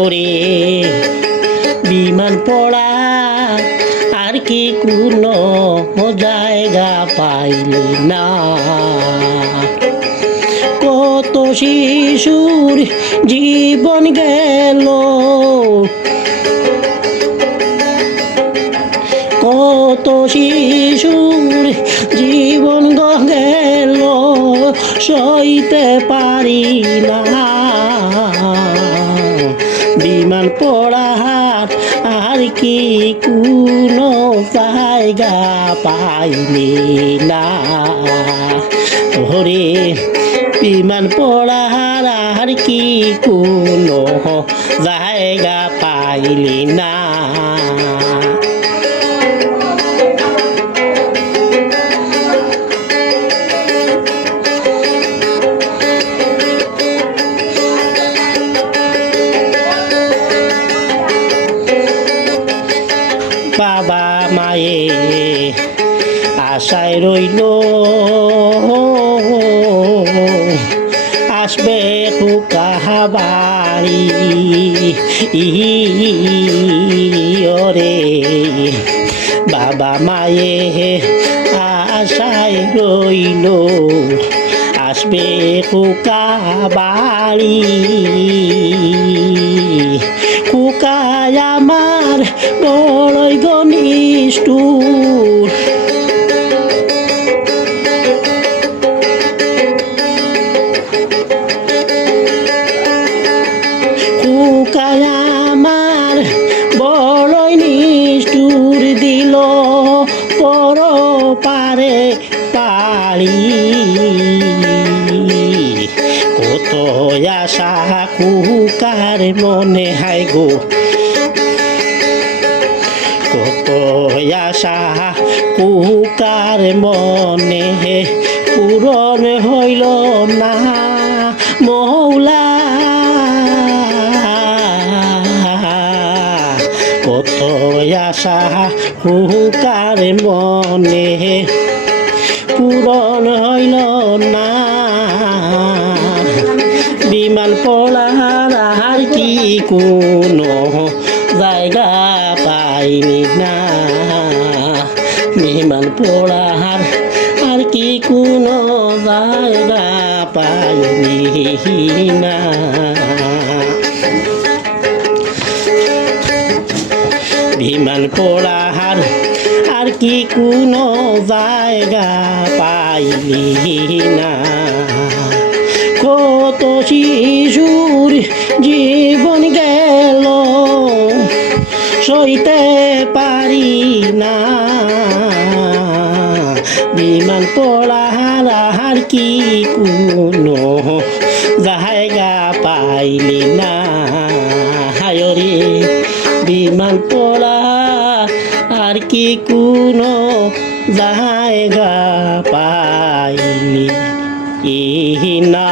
ওরে বিমান পড়া আর কি কোনো জায়গা পাইলি না। কত শিশুর জীবন গেল, কত শিশুর জীবন গেল সইতে পারি না। বিমান পড়ার আর কি কোনো জায়গা পাইলি না। ওরে বিমান পড়ার আর কি কোনো জায়গা পাইলি না। বাবা মায়ে আশায় রইল, আসবে খোকা বাড়ি। ওরে বাবা মায়ে আশায় রইল, আসবে খোকা বাড়ি। খোকা আমার বড়ই ঘনিষ্ঠুর, খোকা আমার বড়ই নিষ্ঠুর, দিল পর পারে পাড়ি। কত আশা খোকার মনে হায় গো, কত আশা খোকার মনে পূরণ হইল না মৌলা। কত আশা খোকার মনে পূরণ হইল না। বিমান পড়ার আর কি কোনো জায়গা পাইনি না। বিমান পড়ার আর কি কোনো জায়গা পাইনি না। বিমান পড়ার আর কি কোনো জায়গা পাইলি না। কত শিশুর জীবন গেল সইতে পারি না। বিমান পড়ার আর কি কোনো জায়গা পাইলি না। হায়রে বিমান পড়া আর কি কোনো জায়গা পাইলি না।